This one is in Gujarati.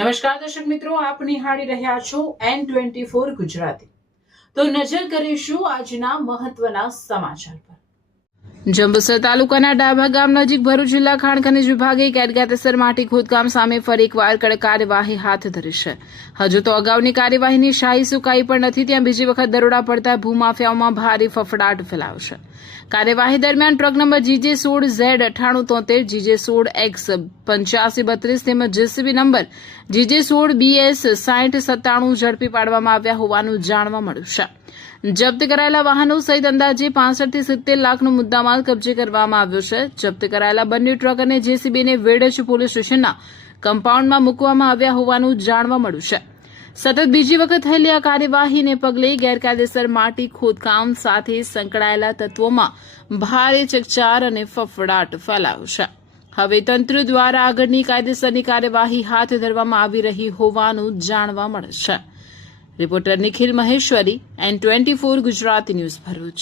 નમસ્કાર દર્શક મિત્રો, આપ નિહાળી રહ્યા છો N24 ગુજરાતી। તો નજર કરીશું આજના મહત્વના સમાચાર પર। જંબુસર તાલુકાના ડાભા ગામ નજીક ભરૂચ જિલ્લા ખાણ ખનીજ વિભાગે ગેરકાયદેસર માટી ખોદકામ સામે ફરી એકવાર કડક કાર્યવાહી હાથ ધરી છે। હજુ તો અગાઉની કાર્યવાહીની શાહી સુકાઈ પણ નથી, ત્યાં બીજી વખત દરોડા પડતા ભૂમાફિયાઓમાં ભારે ફફડાટ ફેલાયો છે। કાર્યવાહી દરમિયાન ટ્રક નંબર GJ16Z9873, GJ16X8532 તેમજ JCB નંબર GJ16BS6097 ઝડપી પાડવામાં આવ્યા હોવાનું જાણવા મળ્યું છે। જપ્ત કરાયેલા વાહનો સહિત અંદાજે 65 થી 70 લાખનો મુદ્દામાલ કબજે કરવામાં આવ્યો છે। જપ્ત કરાયેલા બંને ટ્રક અને JCBને વેડજ પોલીસ સ્ટેશનના કમ્પાઉન્ડમાં મૂકવામાં આવ્યા હોવાનું જાણવા મળ્યું છે। સતત બીજી વખત થયેલી આ કાર્યવાહીને પગલે ગેરકાયદેસર માટી ખોદકામ સાથે સંકળાયેલા તત્વોમાં ભારે ચકચાર અને ફફડાટ ફેલાયો છે। હવે તંત્ર દ્વારા આગળની કાયદેસરની કાર્યવાહી હાથ ધરવામાં આવી રહી હોવાનું જાણવા મળે છે। Reporter Nikhil Maheshwari, N24 Gujarati news, Bharuch.